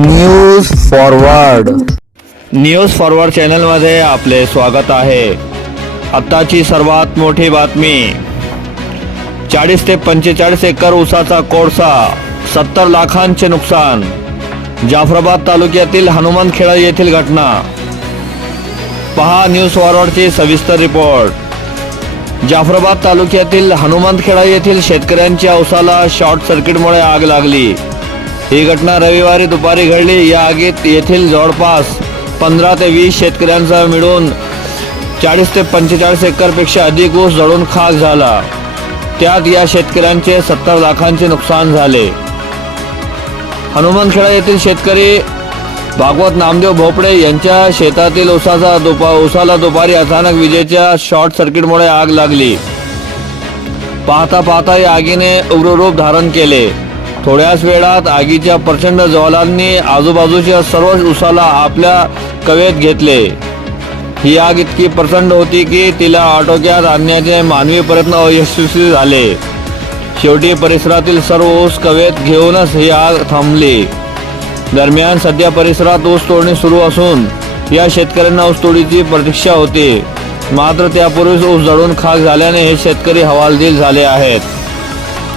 News forward news forward चॅनलमध्ये आपले स्वागत आहे. आत्ताची सर्वात मोठी बातमी. चाळीस ते पंचेचाळीस एकर ऊसाचा कोळसा सत्तर लाखांचे नुकसान. जाफराबाद तालुक्यातील हनुमानखेडा येथील घटना. पहा न्यूज फॉरवर्डची सविस्तर रिपोर्ट. जाफराबाद तालुक्यातील हनुमंतखेडा येथील शेतकऱ्यांच्या ऊसाला शॉर्ट सर्किटमुळे आग लागली. ही घटना रविवारी दुपारी घडली. या आगीत येथील जवळपास पंधरा ते वीस शेतकऱ्यांचा मिळून चाळीस ते पंचेचाळीस एकरपेक्षा अधिक ऊस जळून खाक झाला. त्यात या शेतकऱ्यांचे सत्तर लाखांचे नुकसान झाले. हनुमानखेडा येथील शेतकरी भागवत नामदेव भोपडे यांच्या शेतातील ऊसाचा दुपा ऊसाला दुपारी अचानक विजेच्या शॉर्ट सर्किटमुळे आग लागली. पाहता पाहता या आगीने उग्र रूप धारण केले. थोड्याच वेळात आगीच्या प्रचंड ज्वालांनी आजूबाजूच्या सर्व उसाला आपल्या कवेत घेतले. ही आग इतकी प्रचंड होती की तिला आटोक्यात आणण्याचे मानवी प्रयत्न अयशस्वी झाले. शेवटी परिसरातील सर्व ऊस कवेत घेऊनच ही आग थांबली. दरम्यान सध्या परिसरात ऊस तोडणी सुरू असून या शेतकऱ्यांना ऊस तोडीची प्रतीक्षा होती. मात्र त्यापूर्वीच ऊस जळून खाक झाल्याने हे शेतकरी हवालदिल झाले आहेत.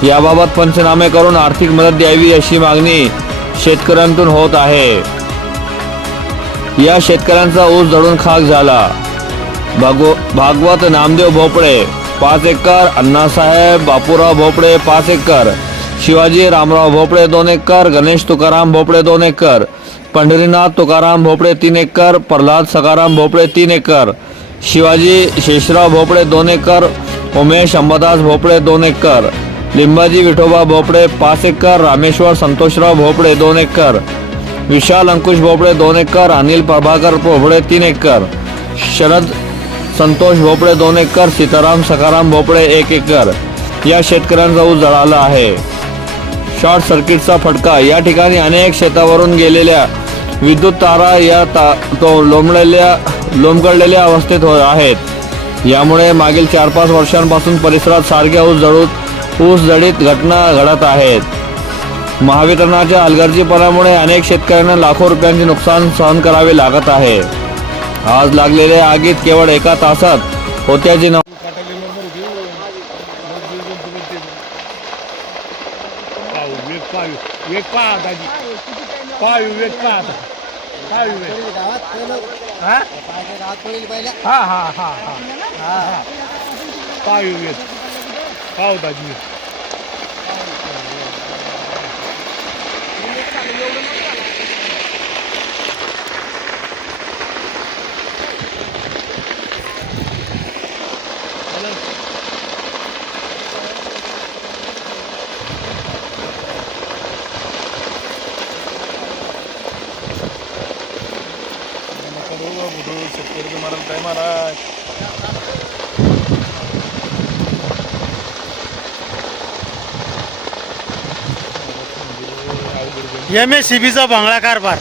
याबाबत पंचनामे करून आर्थिक मदत द्यावी अशी मागणी शेतकऱ्यांतून होत आहे. या शेतकऱ्यांचा ऊस जळून खाक झाला. भागव भागवत नामदेव भोपळे पाच एकर. अण्णासाहेब बापूराव भोपळे पाच एकर. शिवाजी रामराव भोपळे दोन एकर. गणेश तुकाराम भोपळे दोन एकर. पंढरीनाथ तुकाराम भोपळे तीन एकर. प्रल्हाद सकाराम भोपळे तीन एकर. शिवाजी शेषराव भोपळे दोन एकर. उमेश अंबादास भोपळे दोन एकर. लिंबाजी विठोबा भोपळे पाच एकर रामेश्वर संतोषराव भोपळे दोन एकर. विशाल अंकुश भोपळे दोन एकर. अनिल प्रभाकर भोपळे तीन एकर. शरद संतोष भोपळे दोन एकर. सीताराम सकाराम भोपळे एक एकर. या शेतकऱ्यांचा ऊस जळाला आहे. शॉर्ट सर्किटचा फटका. या ठिकाणी अनेक शेतावरून गेलेल्या विद्युत तारा या ता तो लोंबलेल्या लोंबगडलेल्या अवस्थेत हो आहेत. यामुळे मागील चार पाच वर्षांपासून परिसरात सारख्या ऊस जळूत ऊस जळीत घटना घडत आहेत. महावितरणाच्या हलगर्जीपणामुळे अनेक शेतकऱ्यांना लाखो रुपयांचे नुकसान सहन करावे लागत आहे. आज लागलेल्या आगीत केवळ एका तासात होत्याची न पाहू वेग पाहू वेग पहा दाजी पाहू वेग पहा आता पाहू वेग हा. हा हा. हा हा हा पाहू वेग पाहू दाजी वेग शेतकरी मारायला काय एम एस सी बीचा बांगडा कारभार.